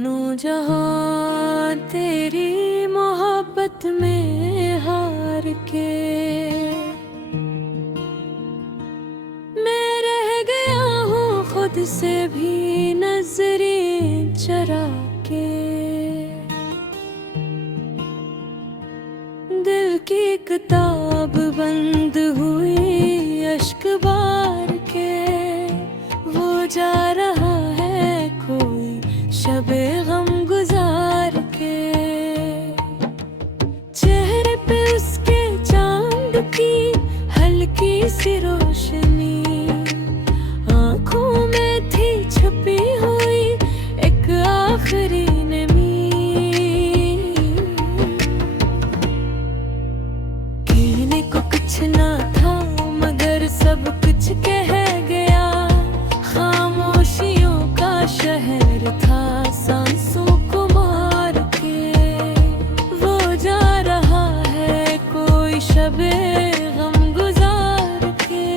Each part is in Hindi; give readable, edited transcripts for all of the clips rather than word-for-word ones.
दोनों जहां तेरी मोहब्बत में हार के मैं रह गया हूँ खुद से भी नजरें चरा के। दिल की किताब बंद हुई अश्क बार के, वो जा रहा है कोई शबे गम गुजार के। चेहरे पे उसके चांद की हल्की सी रोशनी, आंखों में थी छुपी हुई एक आखिरी नमी। कहने को कुछ ना था मगर सब कुछ कह गया, खामोशियों का शहर था सांसों को मार के। वो जा रहा है कोई शबे गम गुजार के।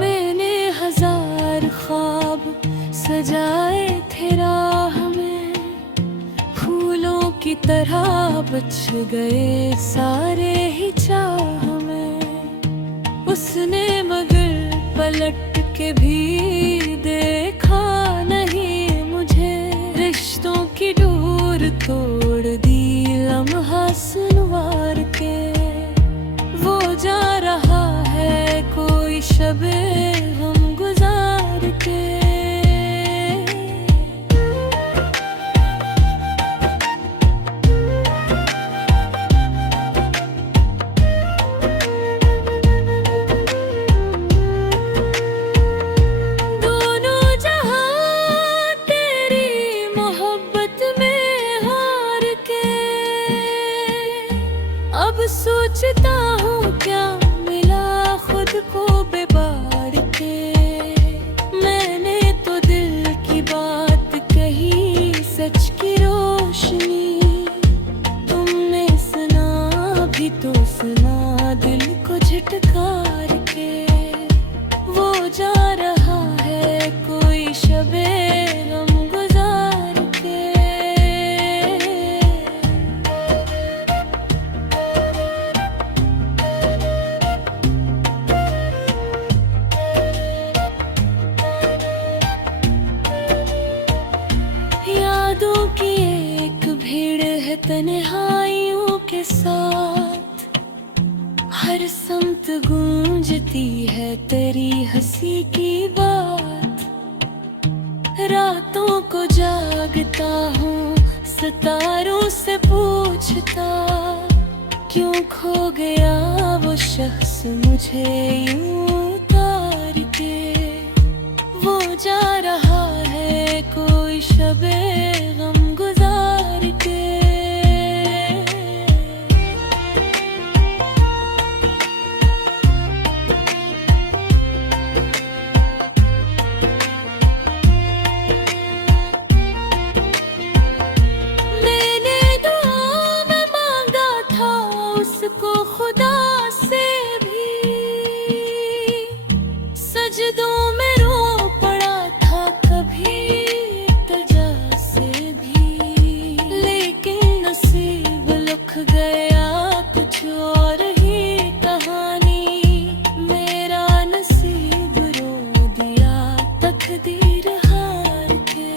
मैंने हजार ख्वाब सजाए थे राह में, फूलों की तरह बच गए सारे ही चाह में। उसने मगर पलट के भी देखा नहीं मुझे, रिश्तों की डोर तोड़ दी लम्हा सुनवार के। वो जा रहा है कोई शबे गम गुजार के। दोनों जहां तेरी मोहब्बत में हार के, अब सोचता हूँ क्या मिला खुद को बेबार के। मैंने तो दिल की बात कही सच की रोशनी, तुमने सुना भी तो सुना दिल को झटकार के। वो जा रहा है कोई शबे गम गुजार के। यादों की एक भीड़ है तन्हाइयों के साथ, हर समत गूंजती है तेरी हंसी की बात। रातों को जागता हूँ सितारों से पूछता, क्यों खो गया वो शख्स मुझे यूं तार के। वो जा रहा है कोई शबे गम गुजार के। मैंने दुआ में मांगा था उसको खुदा से भी, सजदों में रो पड़ा था कभी इल्तिजा से भी। लेकिन नसीब लिख गया कुछ और ही कहानी, मेरा नसीब रो दिया तकदीर हार के।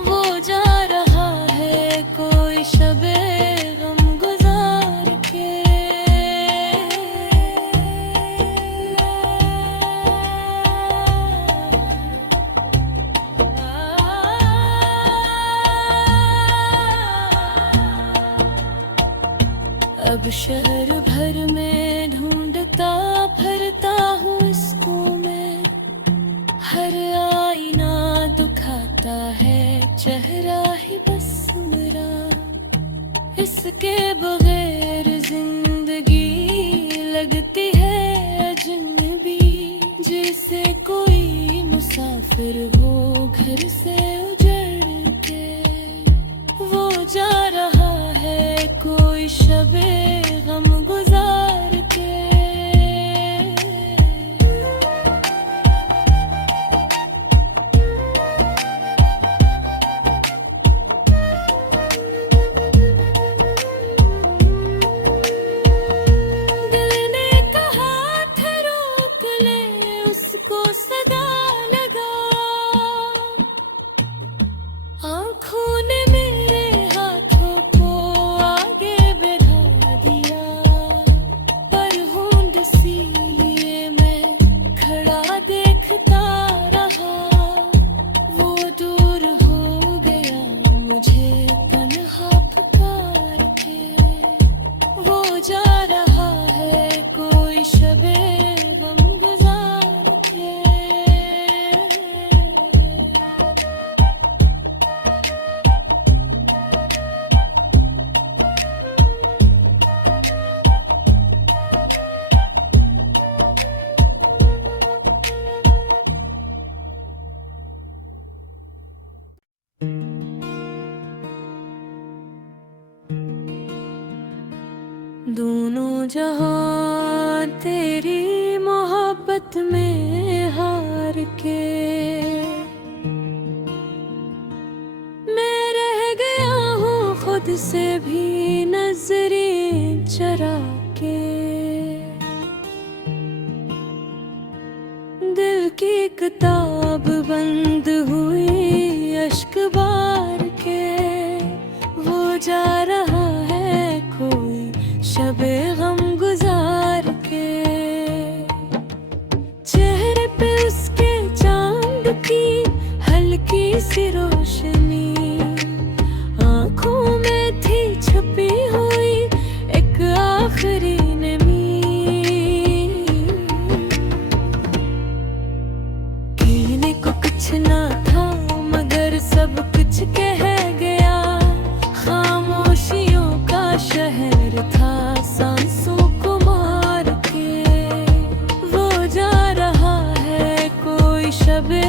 वो जा रहा है कोई शबे गम गुजार के। अब शहर भर में ढूंढता फिरता हूँ इसको मैं, हर आईना दुखाता है चेहरा ही बस मेरा। इसके बगैर जिंदगी लगती है अजनबी, जैसे कोई मुसाफिर हो घर से उजड़ के। वो जा रहा है कोई शबे गम गुजार के। दिल ने कहा था रोक ले, उसको सदा लगा, आँखों ने मेरे हाथों को आगे बढ़ा दिया, पर होंठ सी लिए मैं खड़ा देखता रहा। वो दूर हो गया मुझे तन्हा पुकार के, वो जा रहा है कोई शबे गम गुजार के। दोनों जहां तेरी मोहब्बत में हार के, मैं रह गया हूँ खुद से भी नजरें चरा के। दिल की किताब बंद हुई अश्क बार के, वो जा रहा है कोई शबे गम गुजार के। चेहरे पे उसके चांद की हल्की सी रोशनी, आँखों में थी छुपी हुई एक आखिरी नमी। कहने को कुछ ना था मगर सब कुछ कह गया, खामोशियों का शहर था सांसों को मार के। वो जा रहा है कोई शबे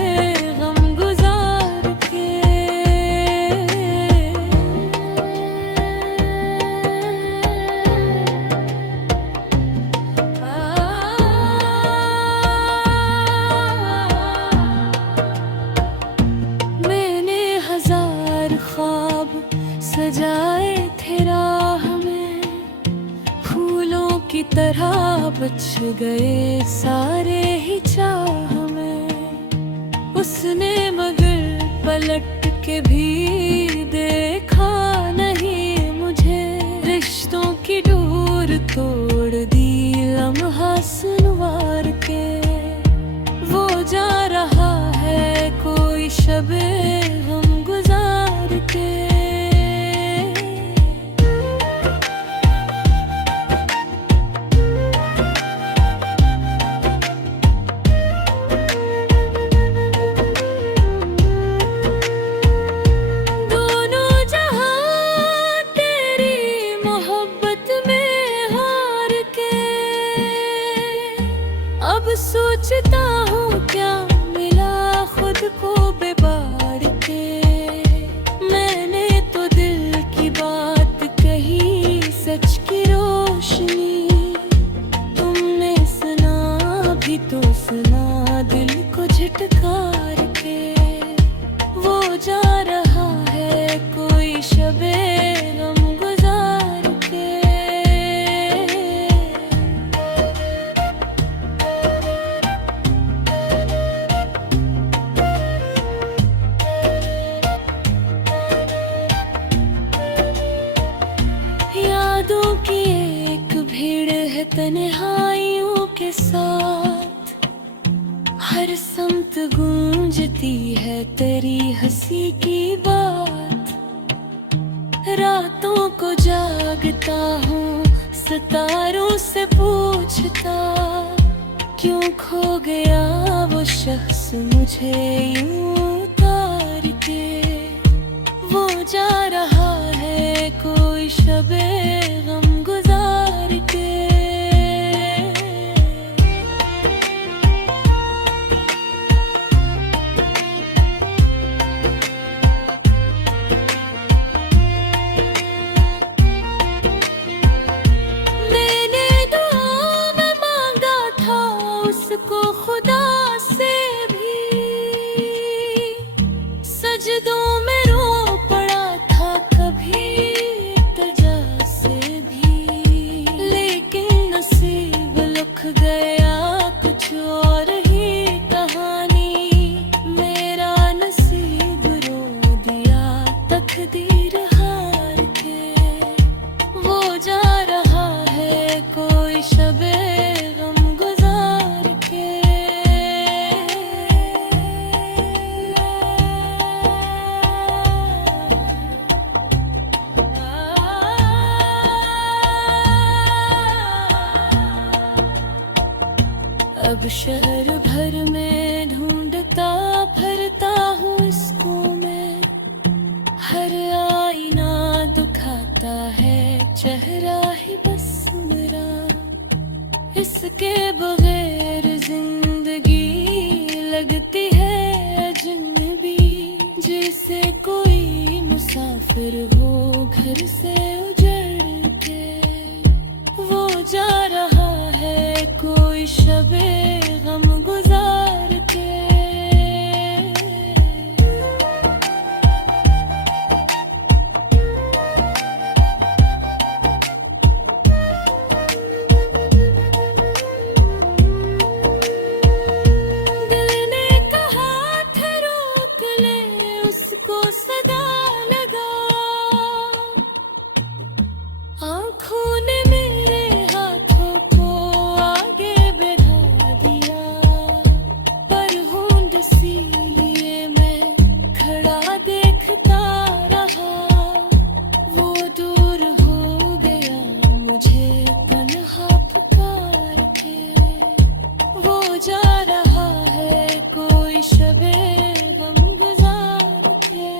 गम गुजार के। मैंने हजार ख्वाब सजाए थे राह में, फूलों की तरह बच गए सारे ही चाह में। उसने मगर पलट के भी देखा नहीं मुझे, रिश्तों की डोर तोड़ दी लम्हा सुनवार के। वो जा रहा है कोई शबे गम गुजार के। दोनों जहां तेरी मोहब्बत में हार के, अब सोचता हूँ क्या मिला खुद को बेबार के। मैंने तो दिल की बात कही सच की रोशनी, तुमने सुना भी तो सुना दिल को झटकार के। वो जा रहा है कोई शबे गम गुजार के। यादों की एक भीड़ है तन्हाइयों के साथ, हर समत गूंजती है तेरी हंसी की बात। रातों को जागता हूँ सितारों से पूछता, क्यों खो गया वो शख्स मुझे यूं तार के। वो जा रहा है कोई शबे गम गुजार के। अब शहर भर में ढूंढता फिरता हूँ इसको मैं, हर आईना दुखाता है चेहरा ही बस मेरा, इसके बगैर जिंदगी लगती है अजनबी, जैसे कोई मुसाफिर हो घर से उजड़ के, वो जा रहा है कोई शबे गम गुजार के। दिल ने कहा था रोक ले उसको सदा लगा, आँखों ने मेरे हाथों को आगे बढ़ा दिया, पर होंद सी लिए मैं खड़ा देखता रहा, वो दूर हो गया मुझे तन्हा पुकार के, वो जा रहा है कोई शबे गम गुजार के।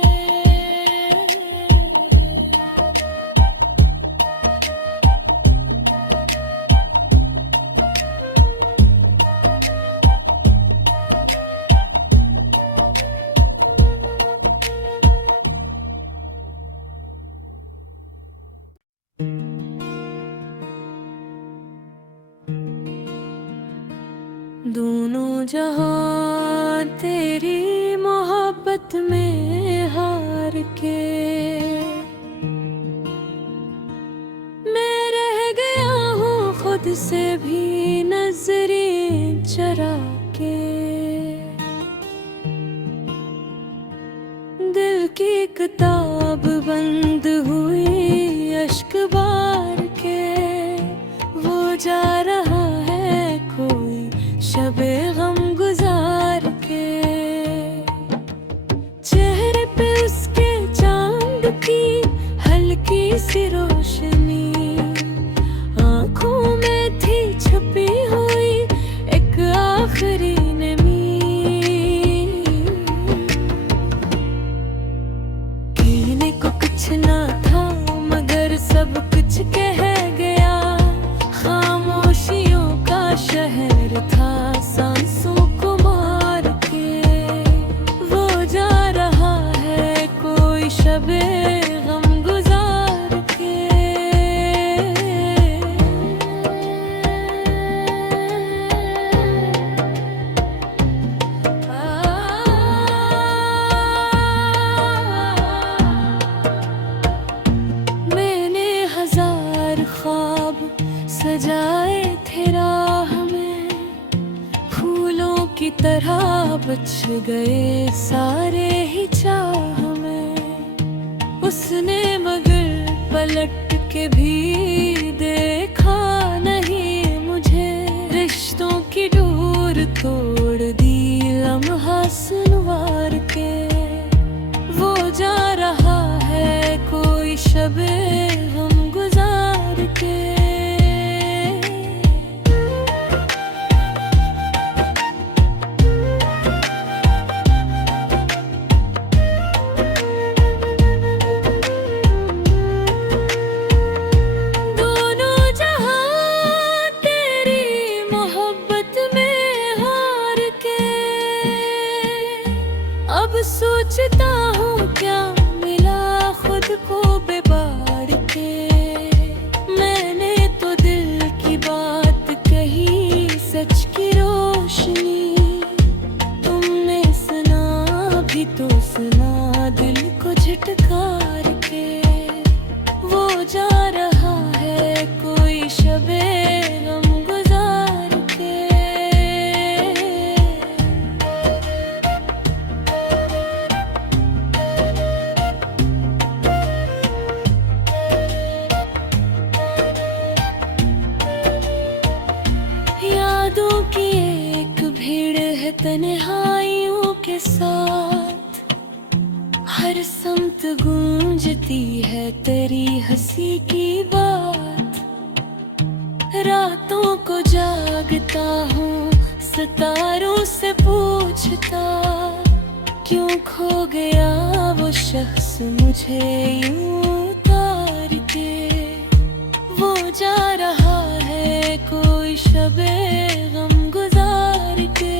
दोनों जहां तेरी मोहब्बत में हार के, मैं रह गया हूँ खुद से भी नजरें चरा के, दिल की किताब बंद हुई अश्क बार के, वो जा रहा है कोई शबे गम गुजार के, चेहरे पे उसके चांद की हल्की सी रोशनी, आँखों में थी छुपी हुई एक आखिरी नमी, कहने को कुछ ना था मगर सब कुछ कह गया, खामोशियों का शहर था सांसों को मार के, वो जा रहा है कोई शबे गम गुजार के। मैंने हजार ख्वाब सजाए थे राह में, फूलों की तरह बच गए सारे ही चाह में, उसने मगर पलट के भी देखा नहीं मुझे, रिश्तों की डोर तोड़ दी लम्हा सुनवार के, वो जा रहा है कोई शबे गम गुजार के। दोनों जहां तेरी मोहब्बत में हार के, अब सोचता हूँ क्या मिला खुद को बेबार के, मैंने तो दिल की बात कही सच की रोशनी, तुमने सुना भी तो सुना दिल को झटकार के, वो जा रहा है कोई शबे गम गुजार के। यादों की एक भीड़ है तन्हाइयों के साथ, हर समत गूंजती है तेरी हंसी की बात, रातों को जागता हूँ सितारों से पूछता, क्यों खो गया वो शख्स मुझे यूं उतार के। वो जा रहा है कोई शबे गम गुजार के।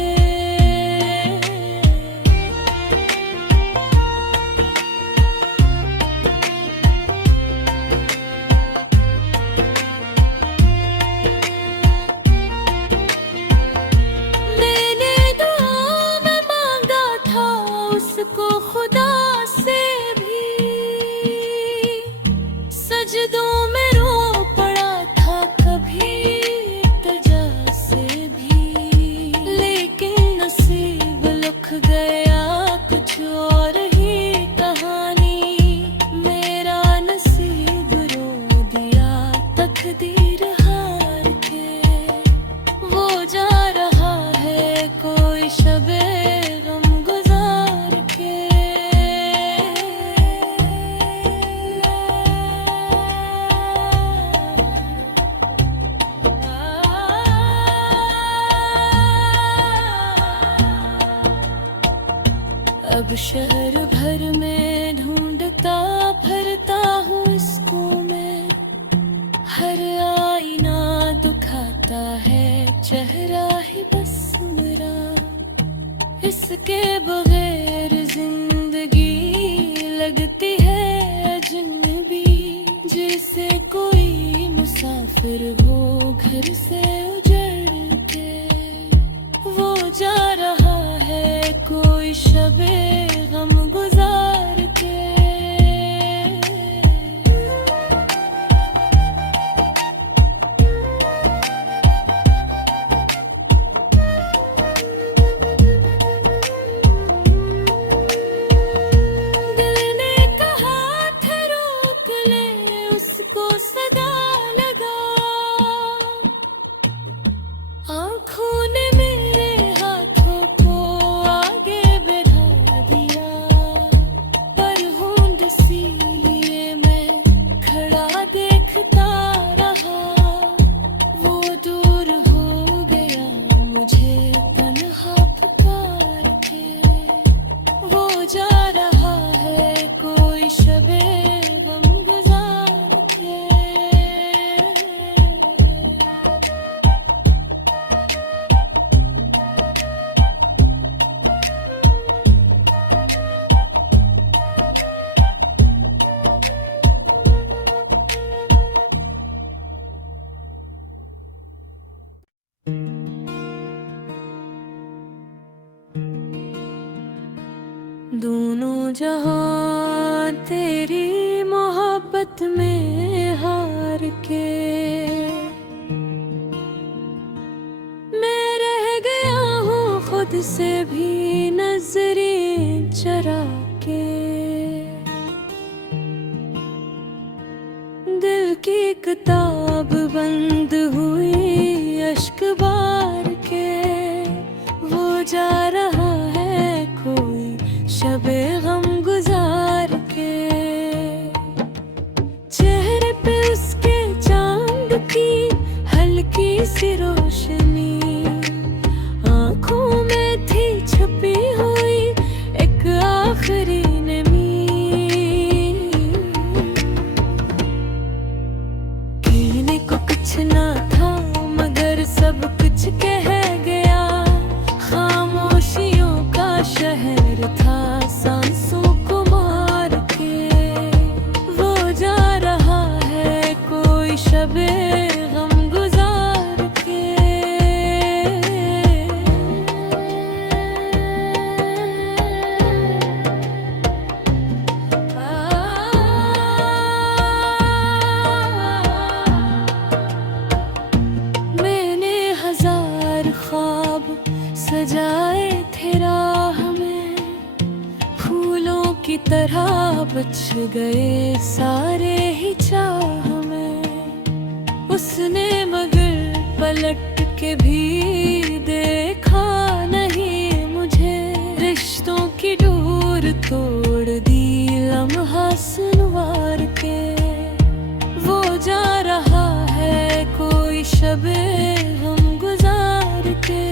को खुदा से भी सजदों में रो पड़ा था कभी इल्तिजा से भी, लेकिन नसीब लिख गया कुछ और ही कहानी। मेरा नसीब रो दिया तकदीर हार के। वो जा रहा है कोई शबे अब शहर भर में ढूंढता फिरता हूँ इसको मैं। हर आईना दुखाता है चेहरा ही बस मेरा। इसके बगैर जिंदगी लगती है अजनबी, जैसे कोई मुसाफिर हो घर से उजड़ के। वो जा रहा है कोई शबे गम गुजार के। दिल ने कहा था रोक ले, उसको सदा लगा। आँखों ने मेरे हाथों को आगे बढ़ा दिया, पर होंद सी लिए मैं खड़ा देखता रहा। वो दूर हो गया मुझे तन्हा पुकार के। वो जा रहा है कोई शबे गम गुजार के। दोनों जहां तेरी मोहब्बत में हार के मैं रह गया हूँ खुद से भी नजरें चरा के। दिल की किताब बंद हुई अश्क बार के। वो जा रहा है कोई शबे गम गुजार के। चेहरे पे उसके चांद की हल्की सी रोशनी, आंखों में थी छुपी हुई एक आखिरी नमी। कहने को कुछ ना था मगर सब कुछ कह गया। खामोशियों का शहर था सांसों को मार के। वो जा रहा है कोई शबे गम गुजार के। मैंने हजार ख्वाब सजाए थे राह में, फूलों की तरह बच गए सारे ही चाह में। उसने मगर पलट के भी देखा नहीं मुझे। रिश्तों की डोर तोड़ दी लम्हा सुनवार के। वो जा रहा है कोई शबे गम गुजार के।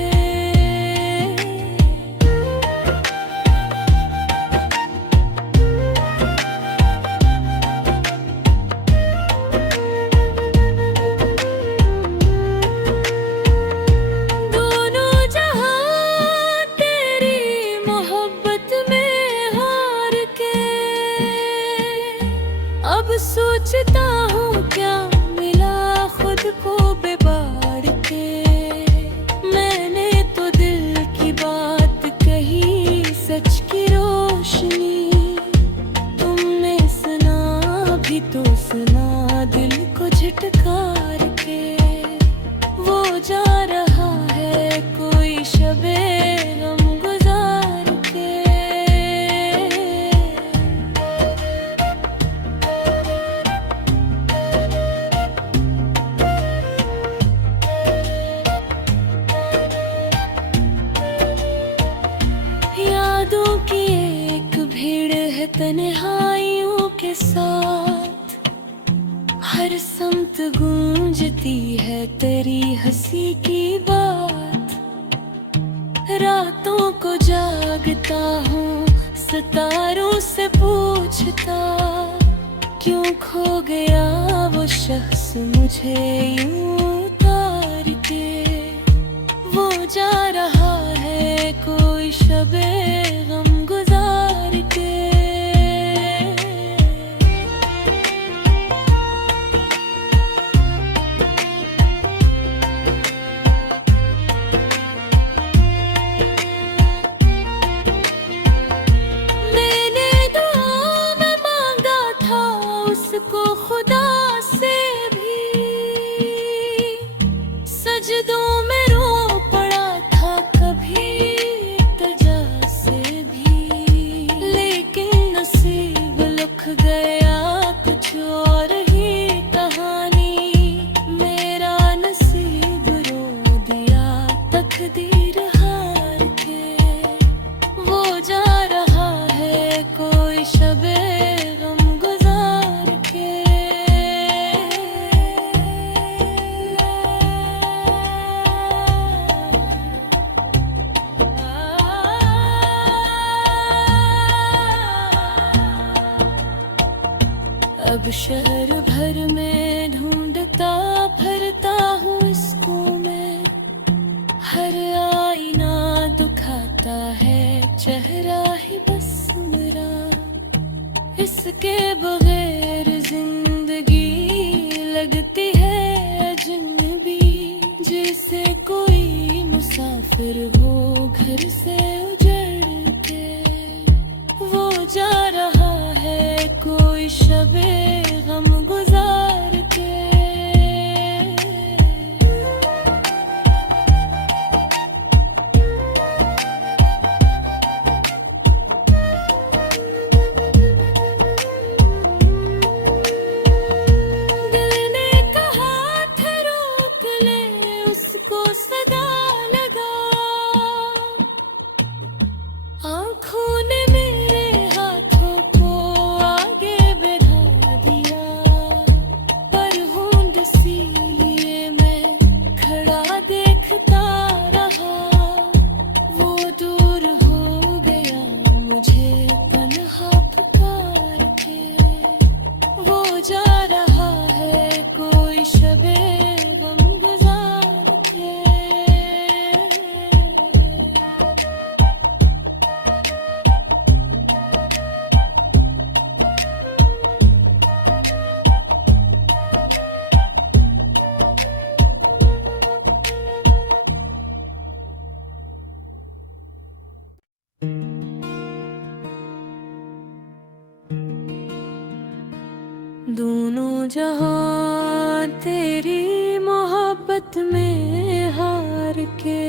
सच की रोशनी। तुमने सुना भी तो सुना दिल को झटकार के। वो जा रहा है कोई शबे गम गुजार के। यादों की एक भीड़ है तन्हाइयों के साथ। हर समत गूंजती है तेरी हंसी की बात। रातों को जागता हूँ सितारों से पूछता, क्यों खो गया वो शख्स मुझे यूं उतार के। वो जा रहा है कोई शबे गम गुजार के। मैंने दुआ में मांगा था उसको खुदा से भी, सजदों में रो पड़ा था कभी इल्तिजा से भी। लेकिन नसीब लिख गया कुछ और ही कहानी। मेरा नसीब रो दिया तकदीर हार के। वो जा रहा है कोई शबे गम गुजार के। अब शहर भर में ढूंढता फिरता हूँ इसको मैं। हर आईना दुखाता है चेहरा ही बस मेरा। इसके बगैर जिंदगी लगती है अजनबी, जैसे कोई मुसाफिर हो घर से उजड़ के। वो जा रहा है कोई शबे गम गुजार के। दिल ने कहा था रोक ले उसको सदा लगा। आँखों ने मेरे हाथों को आगे बढ़ा दिया। पर होंद सी लिए मैं खड़ा देखता रहा। वो दूर हो गया मुझे तन्हा पुकार के। वो जा रहा है कोई शबे गम गुजार के। दोनों जहां तेरी मोहब्बत में हार के।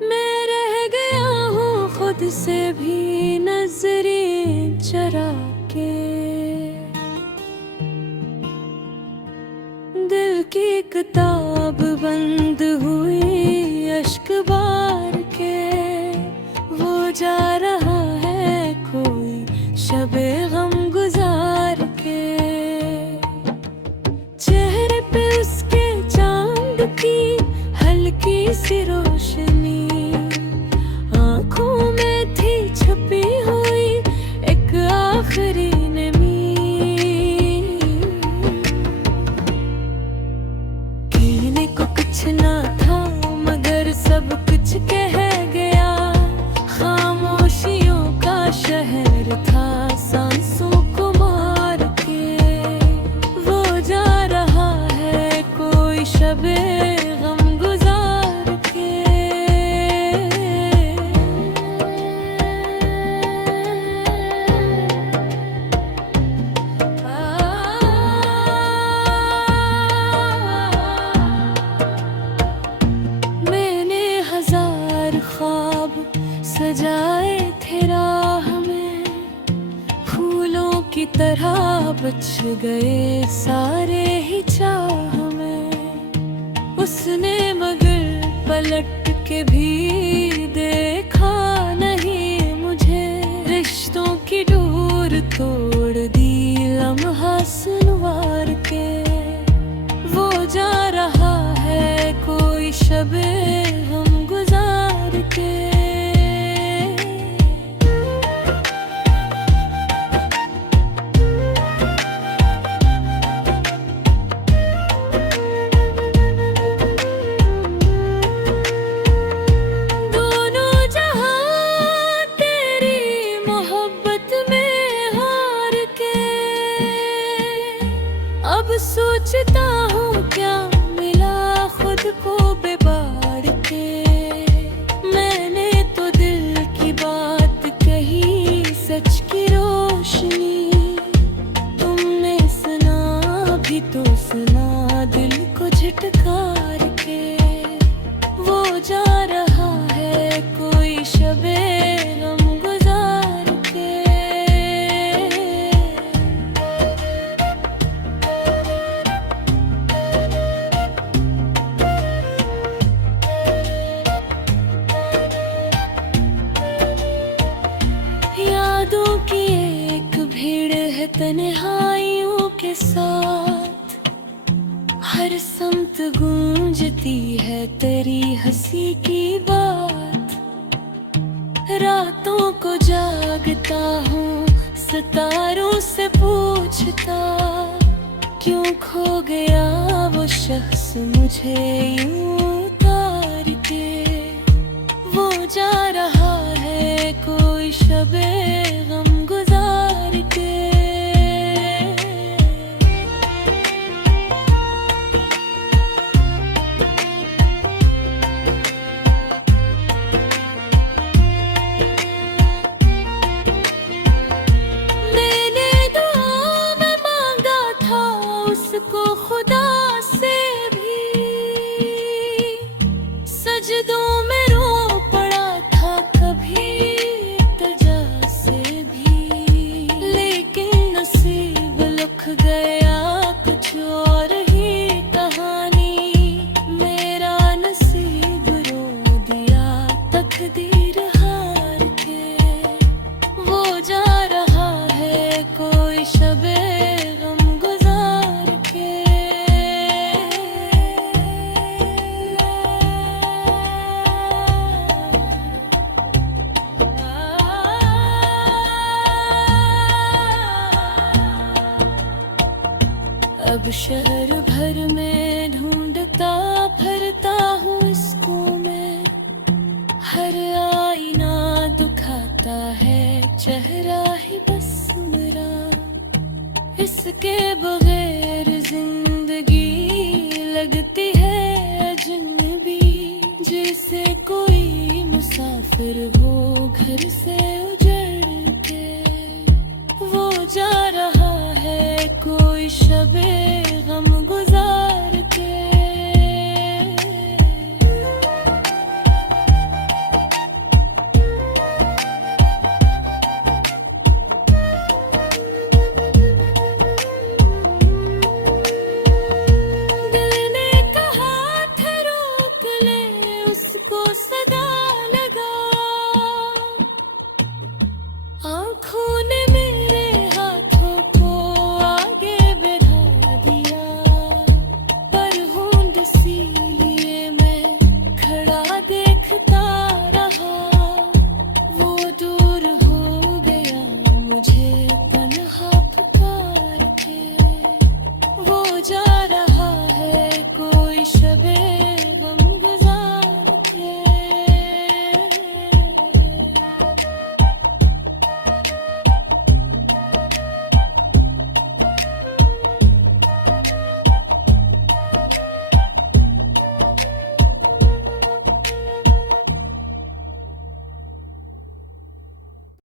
मैं रह गया हूँ खुद से भी नजरें चरा के। दिल की किताब बंद हुई अश्क बार के। वो जा रहा है कोई शबे गम गुजार के। चेहरे पे उसके चांद की हल्की सी रोशनी। आँखों में थी छुपी हुई एक आखिरी नमी। कहने को कुछ ना था मगर सब कुछ कह गया। खामोशियों का शहर था सांसों को मार के। वो जा रहा है कोई शबे गम गुजार के। सजाए थे राह में, फूलों की तरह बच गए सारे ही चाह में। उसने मगर पलट के भी देखा नहीं मुझे, रिश्तों की डोर तोड़ दी लम्हा सुनवार के। वो जा रहा है कोई शबे गम गुजार के। दोनों जहां तेरी मोहब्बत में हार के, अब सोचता हूँ क्या मिला खुद को बेबार के। मैंने तो दिल की बात कही सच की रोशनी, तुमने सुना भी तो सुना दिल को झटकार के। वो जा रहा है कोई शबे गम गुजार के। यादों की एक भीड़ है तन्हाइयों के साथ, हर समत गूंजती है तेरी हंसी की बात। रातों को जागता हूँ सितारों से पूछता, क्यों खो गया वो शख्स मुझे यूं तार के। वो जा रहा है कोई शबे गम गुजार के। मैंने दुआ में मांगा था उसको खुदा से भी, सजदों में रो पड़ा था कभी तजा से भी। लेकिन नसीब लिख गया कुछ और ही कहानी, मेरा नसीब रो दिया तकदीर हार के। वो जा रहा है कोई शबे गम गुजार के। अब शहर भर में ढूंढता फिरता हूँ इसको मैं, हर आईना दुखाता है चेहरा ही बस मेरा। इसके बगैर जिंदगी लगती है अजनबी, जैसे कोई मुसाफिर हो घर से उजड़ के। वो जा रहा है कोई शबे गम गुजार